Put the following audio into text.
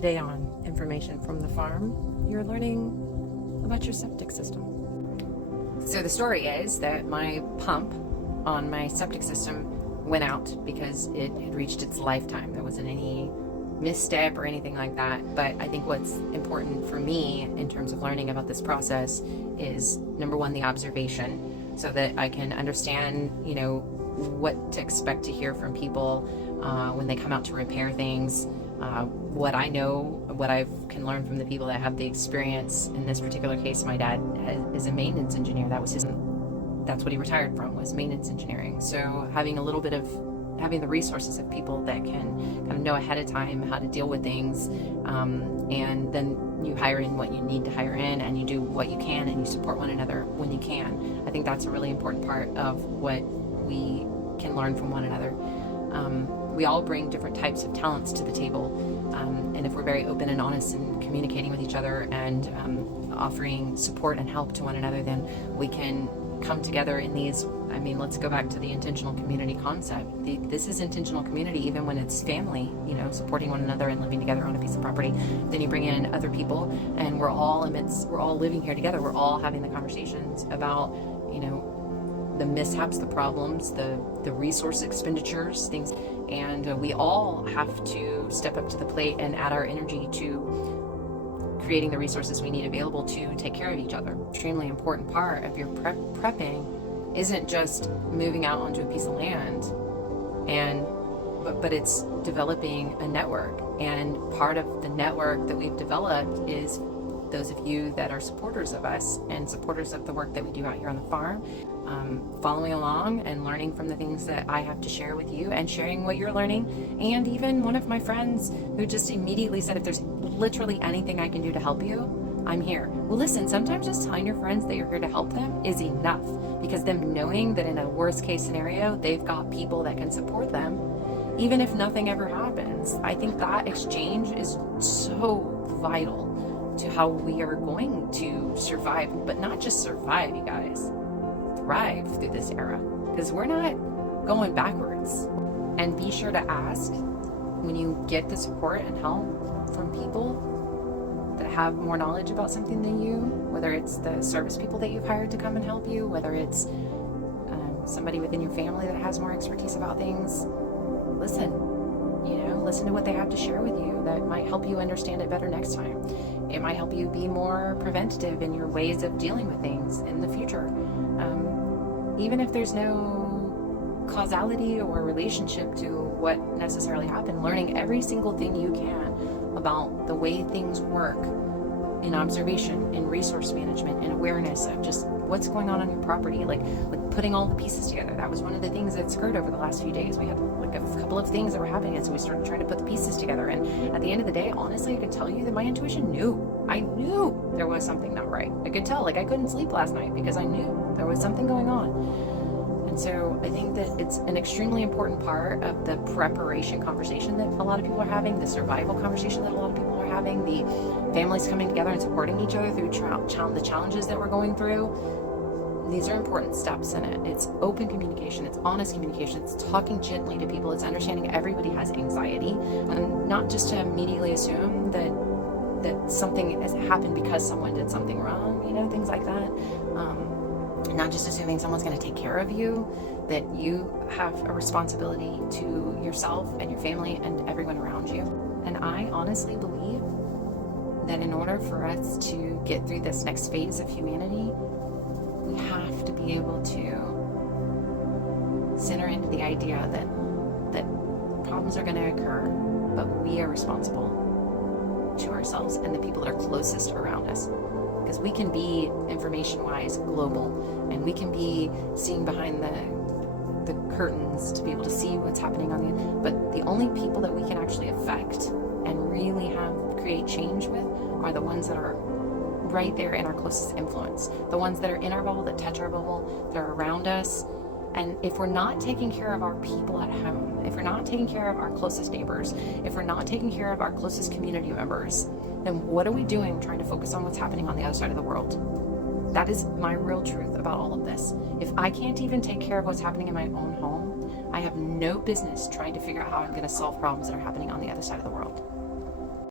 Today on Information from the Farm, you're learning about your septic system. So the story is that my pump on my septic system went out because it had reached its lifetime. There wasn't any misstep or anything like that. But I think what's important for me in terms of learning about this process is, number one, the observation, so that I can understand, what to expect to hear from people when they come out to repair things. What I know, what I can learn from the people that have the experience. In this particular case, my dad is a maintenance engineer. That's what he retired from, was maintenance engineering. So having the resources of people that can kind of know ahead of time how to deal with things, and then you hire in what you need to hire in, and you do what you can, and you support one another when you can. I think that's a really important part of what we can learn from one another. We all bring different types of talents to the table, and if we're very open and honest and communicating with each other and offering support and help to one another, then we can come together in these. Let's go back to the intentional community concept. This is intentional community even when it's family, supporting one another and living together on a piece of property. Then you bring in other people, and we're all living here together. We're all having the conversations about, the mishaps, the problems, the resource expenditures, things, and we all have to step up to the plate and add our energy to creating the resources we need available to take care of each other. Extremely important part of your prepping isn't just moving out onto a piece of land, but it's developing a network. And part of the network that we've developed is those of you that are supporters of us and supporters of the work that we do out here on the farm, following along and learning from the things that I have to share with you and sharing what you're learning. And even one of my friends who just immediately said, if there's literally anything I can do to help you, I'm here. Well, listen, sometimes just telling your friends that you're here to help them is enough, because them knowing that in a worst case scenario, they've got people that can support them, even if nothing ever happens. I think that exchange is so vital to how we are going to survive, but not just survive, you guys, thrive through this era, because we're not going backwards. And be sure to ask when you get the support and help from people that have more knowledge about something than you, whether it's the service people that you've hired to come and help you, whether it's somebody within your family that has more expertise about things. Listen to what they have to share with you that might help you understand it better next time. It might help you be more preventative in your ways of dealing with things in the future. Even if there's no causality or relationship to what necessarily happened, learning every single thing you can about the way things work in observation, in resource management, in awareness of just what's going on your property, like putting all the pieces together. That was one of the things that occurred over the last few days. We had a couple of things that were happening, and so we started trying to put the pieces together. And at the end of the day, honestly, I could tell you that my intuition knew. I knew there was something not right. I could tell. I couldn't sleep last night because I knew there was something going on. And so I think that it's an extremely important part of the preparation conversation that a lot of people are having, the survival conversation that a lot of people are having, the families coming together and supporting each other through the challenges that we're going through. These are important steps in it. It's open communication, it's honest communication, it's talking gently to people, it's understanding everybody has anxiety, and not just to immediately assume that something has happened because someone did something wrong, things like that. Not just assuming someone's going to take care of you, that you have a responsibility to yourself and your family and everyone around you. And I honestly believe that in order for us to get through this next phase of humanity, we have to be able to center into the idea that problems are going to occur, but we are responsible to ourselves and the people that are closest around us. Because we can be information-wise global, and we can be seeing behind the curtains to be able to see what's happening but the only people that we can actually affect and really create change with are the ones that are right there in our closest influence, the ones that are in our bubble, that touch our bubble, that are around us. And if we're not taking care of our people at home, if we're not taking care of our closest neighbors, if we're not taking care of our closest community members, then what are we doing trying to focus on what's happening on the other side of the world? That is my real truth about all of this. If I can't even take care of what's happening in my own home, I have no business trying to figure out how I'm going to solve problems that are happening on the other side of the world.